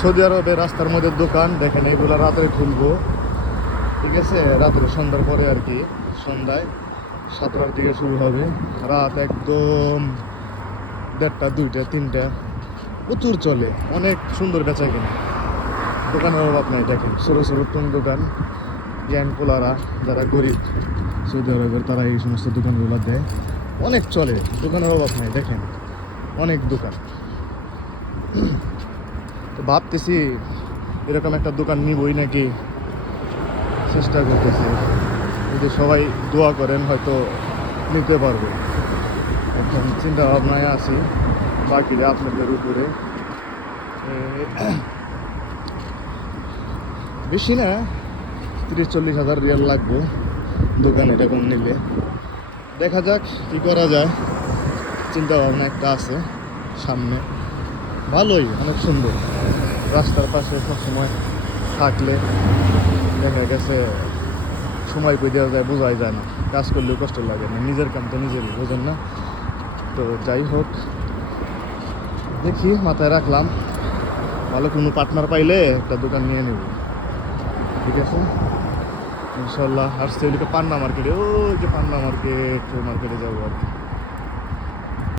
Saudi আরবে রাস্তার মধ্যে দোকান দেখেন, এগুলো রাত্রে খুলবো, ঠিক আছে, রাত্রে সন্ধ্যার পরে আর কি, সন্ধ্যায় 7টার দিকে শুরু হবে, রাত একদম 1:30, 2টা, 3টা, প্রচুর চলে, অনেক সুন্দর বেচা কিনা, দোকানের অভাব নাই। দেখেন ছোটো ছোটো টুং দোকান, গ্যান্ড পোলারা যারা গরিব সৌদি আরবের, তারা এই সমস্ত দোকানগুলো দেয়, অনেক চলে, দোকানের অভাব নাই। দেখেন অনেক দোকান। তো ভাবতেছি এরকম একটা দোকান নিবই নাকি, চেষ্টা করতেছি, যদি সবাই দোয়া করেন হয়তো নিতে পারবো। এখন চিন্তা ভাবনায় আছি, বাকিটা আপনাদের উপরে। বেশি না, 30-40 হাজার রিয়াল লাগবে দোকান এরকম নিলে। দেখা যাক কী করা যায়, চিন্তা ভাবনা একটা আছে সামনে। ভালোই, অনেক সুন্দর, রাস্তার পাশে সবসময় থাকলে দেখা গেছে সময় কই দেওয়া যায় বোঝাই যায় না, কাজ করলেও কষ্ট লাগে না, নিজের কাম তো নিজেরই, বোঝেন না? তো যাই হোক, দেখি মাথায় রাখলাম, ভালো কোনো পার্টনার পাইলে একটা দোকান নিয়ে নেব, ঠিক আছে ইনশাল্লাহ। আসছে ওইদিকে পান্না মার্কেটে, ওই যে পান্না মার্কেট, ওই মার্কেটে যাবো আর কি।